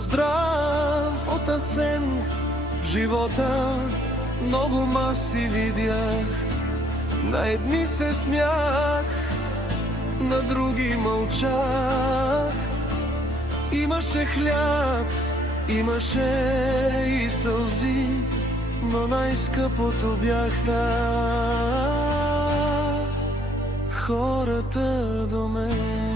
Поздрав от Асен, в живота много маси видях. На едни се смях, на други мълчах. Имаше хляб, имаше и сълзи, но най-скъпото бяха хората до мен.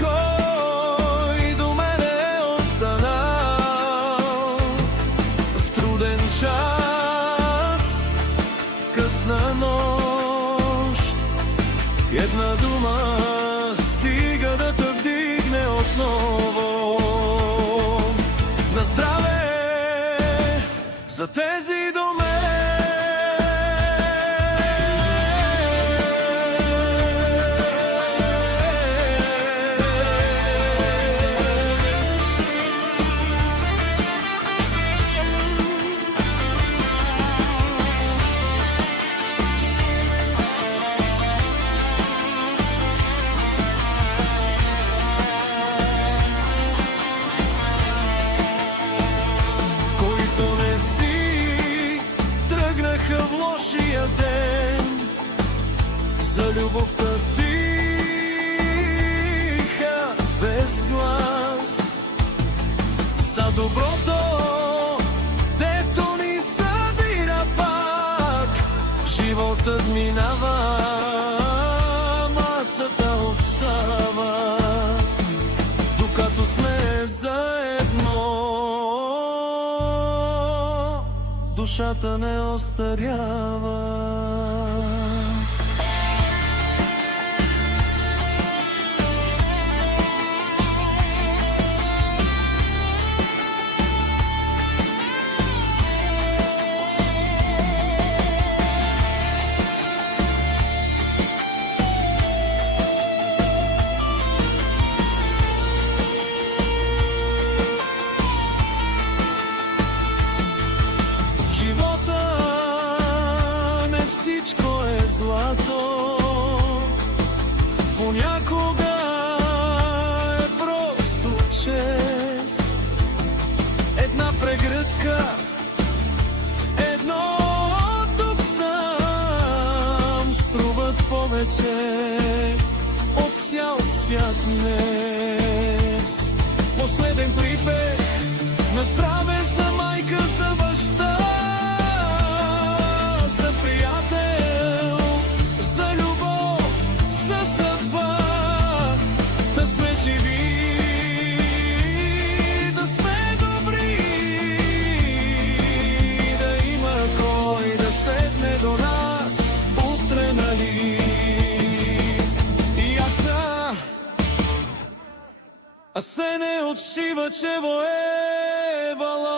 Кой до мен е останал в труден час, в късна нощ. Една дума стига да те вдигне отново. На здраве за тези до мен. В лошия ден за любовта тиха без глас, за доброто, дето ни събира пак. Животът минава, масата остава, докато сме заедно. Душата не остарява. Всичко е злато, понякога е просто чест. Една прегръдка, едно тук сам струват повече от цял свят днес. Последен припев на здраве за майка, за баща, за приятел, за любов, за съдба. Да сме живи, да сме добри, да има кой да седне до нас утре, нали? И Асен е от Шивачево, Евала.